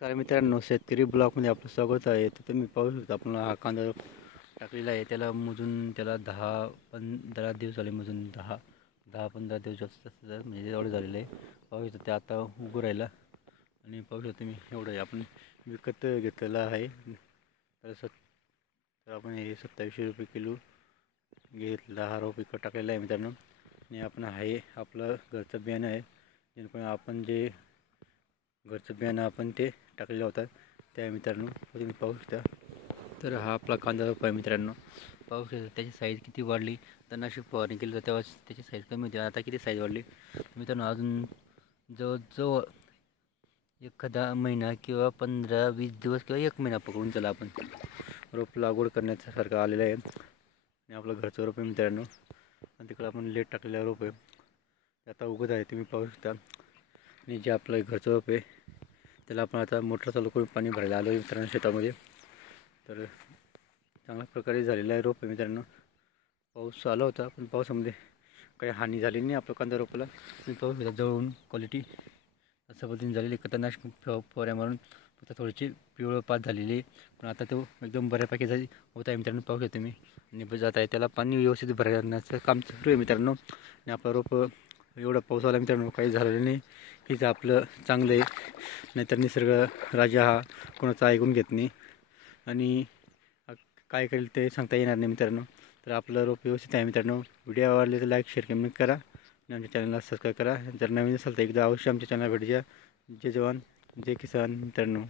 तर मित्रांनो, शेतकरी ब्लॉकमध्ये आपलं स्वागत आहे. तर तुम्ही पाहू शकता आपण हा कांदा टाकलेला आहे. त्याला मोजून त्याला 10-15 दिवस झाले. मोजून 10-15 दिवस जास्त म्हणजे एवढं झालेलं आहे. पाहू शकता ते आता उगू राहिला. आणि पाहू शकता तुम्ही एवढं आहे. आपण विकत घेतलेलं आहे. तर आपण हे 2700 रुपये किलो घेतला हा रोप विकत टाकलेला आहे मित्रांनो. आणि आपण आहे आपलं घरचं बियाणं आहे. जेणेकरून आपण जे घरचं बियाणं आपण ते टाकलेलं होतं त्या मित्रांनो तुम्ही पाहू शकता. तर हा आपला कांदा रोप आहे मित्रांनो. पाहू शकता त्याची साईज किती वाढली. तणनाशक फवारणी केली तर तेव्हा त्याची साईज कमी होती, आता किती साईज वाढली मित्रांनो. अजून जवळजवळ एखादा महिना किंवा 15-20 दिवस किंवा 1 महिना पकडून चला आपण रोप लागवड करण्यासारखं आलेलं आहे. आणि आपलं घरचं रोप आहे मित्रांनो. आणि तिकडं आपण लेट टाकलेलं रोप आहे ते आता उगत आहे, तुम्ही पाहू शकता. आणि जे आपलं घरचं रोप आहे त्याला आपण आता मोटर चालू करून पाणी भरायला आलो आहे मित्रांनो शेतामध्ये. तर चांगल्या प्रकारे झालेला आहे रोप आहे मित्रांनो. पाऊस आला होता पण पावसामध्ये काही हानी झाली नाही आपल्या कांदा रोपाला. तुम्ही पाहू शकता जवळून क्वालिटी अशा पद्धतीने झालेली. खतरनाक फवाऱ्या मारून फक्त थोडीशी पिवळं पात झालेली, पण आता तो एकदम बऱ्यापैकी होत आहे मित्रांनो. पाहू शकता तुम्ही. आणि जात आहे त्याला पाणी व्यवस्थित भरण्याचं काम सुरू आहे मित्रांनो. आणि आपलं रोप एवढा पाऊस आला मित्रांनो काही झालेलं नाही. हेच आपलं चांगलं आहे. नाहीतर निसर्ग राजा हा कोणाचं ऐकून घेत नाही आणि काय करेल ते सांगता येणार नाही मित्रांनो. तर आपलं रोप व्यवस्थित आहे मित्रांनो. व्हिडिओ आवडले तर लाईक शेअर कमेंट करा आणि आमच्या चॅनलला सबस्क्राईब करा. जर नवीन असेल तर एकदा अवश्य आमच्या चॅनलला भेट द्या. जय जवान जय किसान मित्रांनो.